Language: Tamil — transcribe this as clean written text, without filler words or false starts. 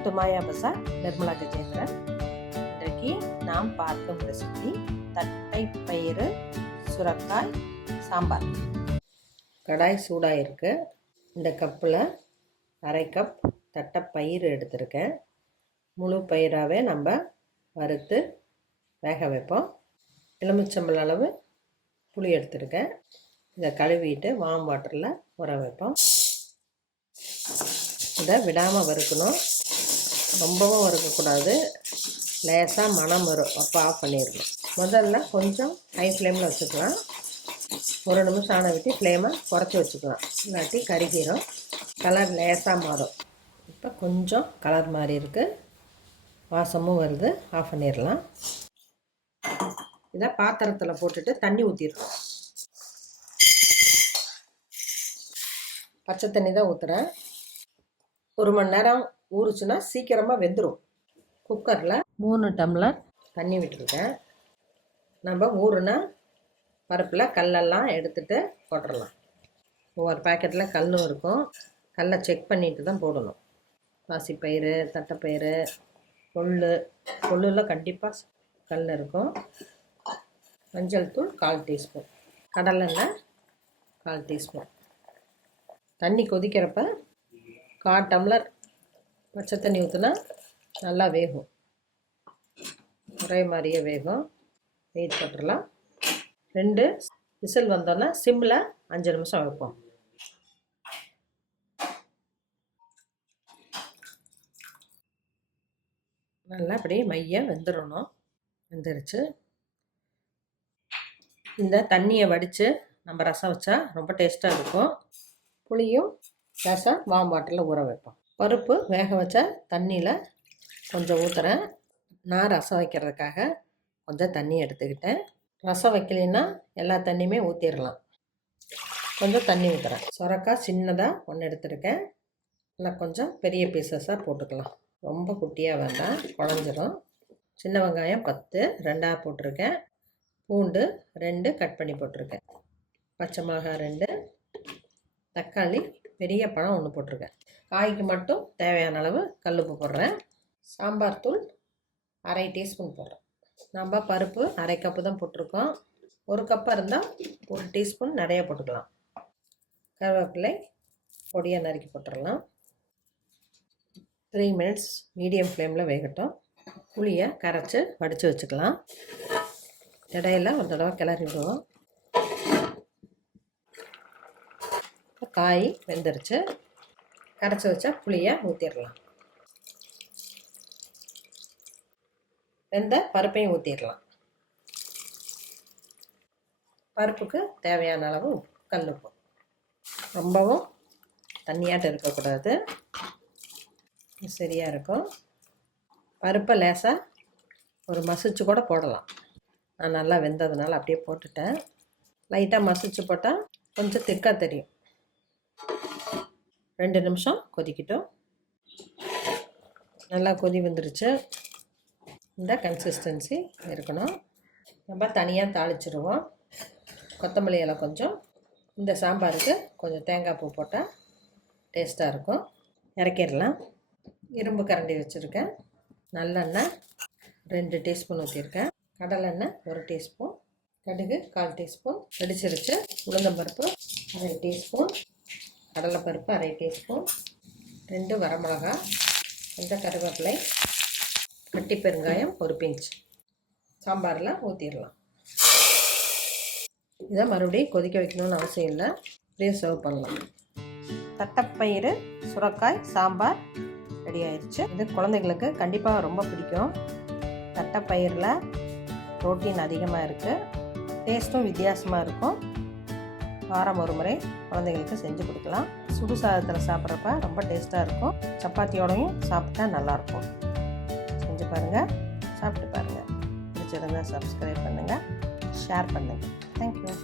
வெல்கம் டு மாயா பசார். நிர்மலா கஜேந்திரன். இன்றைக்கு நாம் பார்க்கும் ரெசிபி தட்டைப்பயிறு சுரக்காய் சாம்பார். கடாய் சூடாக இருக்கு. இந்த கப்பில் அரை கப் தட்டைப்பயிறு எடுத்திருக்கேன். முழு பயிராகவே நம்ம வறுத்து வேக வைப்போம். எலுமிச்சம்பழம் அளவு புளி எடுத்திருக்கேன். இதை கழுவிட்டு வார்ம் வாட்டரில் ஊற வைப்போம். இதை விடாமல் வறுக்கணும். ரொம்பவும் வறுக்கக்கூடாது. லேசாக மணம் வரும், அப்போ ஆஃப் பண்ணிடணும். முதல்ல கொஞ்சம் ஹை ஃப்ளேமில் வச்சுக்கலாம். ஒரு நிமிஷம் ஆன விட்டு ஃப்ளேமை குறைச்சி வச்சுக்கலாம், இல்லாட்டி கருகிரும். கலர் லேசாக மாறும். இப்போ கொஞ்சம் கலர் மாறி இருக்குது, வாசமும் வருது. ஆஃப் பண்ணிடலாம். இதை பாத்திரத்தில் போட்டுட்டு தண்ணி ஊற்றிடலாம். பச்சை தண்ணி தான் ஊற்றுறேன். 1 மணி நேரம் ஊறுச்சுன்னா சீக்கிரமாக வெந்துடும். குக்கரில் 3 டம்ளர் தண்ணி விட்டுருக்கேன். நம்ம ஊறுனா பருப்பில் கல்லெல்லாம் எடுத்துகிட்டு போட்டுடலாம். ஒவ்வொரு பேக்கெட்டில் கல்லும் இருக்கும். கல்லை செக் பண்ணிட்டு தான் போடணும். பாசிப்பயிறு, தட்டைப்பயிறு, கொள்ளில் கண்டிப்பாக கல் இருக்கும். மஞ்சள் தூள் 1/4 டீஸ்பூன், கடலெண்ணெய் 1/4 டீஸ்பூன். தண்ணி கொதிக்கிறப்ப 1/4 டம்ளர் பச்சை தண்ணி ஊற்றினா நல்லா வேகும். ஒரே மாதிரியே வேகும். வெயிட் போட்டுடலாம். 2 விசில் வந்தோன்னா சிம்மில் 5 நிமிஷம் வைப்போம். நல்லா இப்படி மைய வெந்துடணும். வெந்துருச்சு. இந்த தண்ணியை வடித்து நம்ம ரசம் வச்சா ரொம்ப டேஸ்ட்டாக இருக்கும். புளியும் ரசம் வார்ம் வாட்டரில் ஊற வைப்போம். பருப்பு வேக வச்ச தண்ணியில் கொஞ்சம் ஊற்றுறேன். நான் ரசம் வைக்கிறதுக்காக கொஞ்சம் தண்ணி எடுத்துக்கிட்டேன். ரசம் வைக்கலைன்னா எல்லா தண்ணியுமே ஊற்றிடலாம். கொஞ்சம் தண்ணி ஊற்றுறேன். சுரக்காய் சின்னதாக 1 எடுத்துருக்கேன். இல்லை கொஞ்சம் பெரிய பீசஸாக போட்டுக்கலாம். ரொம்ப குட்டியாக வேண்டாம், குழஞ்சிரும். சின்ன வெங்காயம் 10 2ஆக போட்டிருக்கேன். பூண்டு 2 கட் பண்ணி போட்டிருக்கேன். பச்சை மிளகாய் 2, தக்காளி பெரிய பழம் 1 போட்டிருக்கேன். காய்க்கு மட்டும் தேவையான அளவு கல்லுப்பு போடுறேன். சாம்பார் தூள் 1/2 டீஸ்பூன் போடுறேன். நம்ம பருப்பு 1/2 கப்பு தான் போட்டிருக்கோம். 1 கப்பாக இருந்தால் 1 டீஸ்பூன் நிறைய போட்டுக்கலாம். கருவேப்பிலை பொடியாக நறுக்கி போட்டுடலாம். 3 மினிட்ஸ் மீடியம் ஃப்ளேமில் வேகட்டும். புளியை கரைச்சி வடித்து வச்சுக்கலாம். இடையில ஒரு தடவை கிளறி விடுவோம். காய் வெந்துருச்சு. கரைச்சி வச்சா புளியை ஊற்றிடலாம். வெந்த பருப்பையும் ஊற்றிடலாம். பருப்புக்கு தேவையான அளவு கல்லுப்பு. ரொம்பவும் தண்ணியாட்டம் இருக்கக்கூடாது, சரியாக இருக்கும். பருப்பை லேசாக ஒரு மசிச்சு கூட போடலாம். நான் நல்லா வெந்ததுனால அப்படியே போட்டுட்டேன். லைட்டாக மசிச்சு போட்டால் கொஞ்சம் திக்காக தெரியும். 2 நிமிஷம் கொதிக்கட்டும். நல்லா கொதி வந்துருச்சு. இந்த கன்சிஸ்டன்சி இருக்கணும். நம்ம தனியாக தாளிச்சிடுவோம். கொத்தமல்லி இலை கொஞ்சம். இந்த சாம்பாருக்கு கொஞ்சம் தேங்காய் பூ போட்டால் டேஸ்ட்டாக இருக்கும். இறக்கிடலாம். இரும்பு கரண்டி வச்சுருக்கேன். நல்லெண்ணெய் 2 டீஸ்பூன் ஊற்றிருக்கேன். கடலெண்ணெய் 1 டீஸ்பூன். கடுகு 1/4 டீஸ்பூன். வெடிச்சிருச்சு. உளுந்தம்பருப்பு 1/2 டீஸ்பூன். கடலைப்பருப்பு 1/2 டீஸ்பூன். 2 வரமிளகாய், கொஞ்சம் கருவேப்பிலை, கட்டி பெருங்காயம் 1 பிஞ்ச். சாம்பாரில் ஊற்றிடலாம். இதை மறுபடியும் கொதிக்க வைக்கணும்னு அவசியம் இல்லை. அப்படியே சர்வ் பண்ணலாம். தட்டைப்பயிறு சுரக்காய் சாம்பார் ரெடி ஆயிடுச்சு. இது குழந்தைங்களுக்கு கண்டிப்பாக ரொம்ப பிடிக்கும். தட்டைப்பயிரில் புரோட்டீன் அதிகமாக இருக்குது. டேஸ்ட்டும் வித்தியாசமாக இருக்கும். வாரம் ஒரு முறை குழந்தைங்களுக்கு செஞ்சு கொடுக்கலாம். சுடு சாதத்தில் சாப்பிட்றப்ப ரொம்ப டேஸ்ட்டாக இருக்கும். சப்பாத்தியோடையும் சாப்பிட்டா நல்லாயிருக்கும். செஞ்சு பாருங்கள், சாப்பிட்டு பாருங்கள். பிடிச்சிருந்தால் சப்ஸ்கிரைப் பண்ணுங்கள், ஷேர் பண்ணுங்கள். தேங்க்யூ.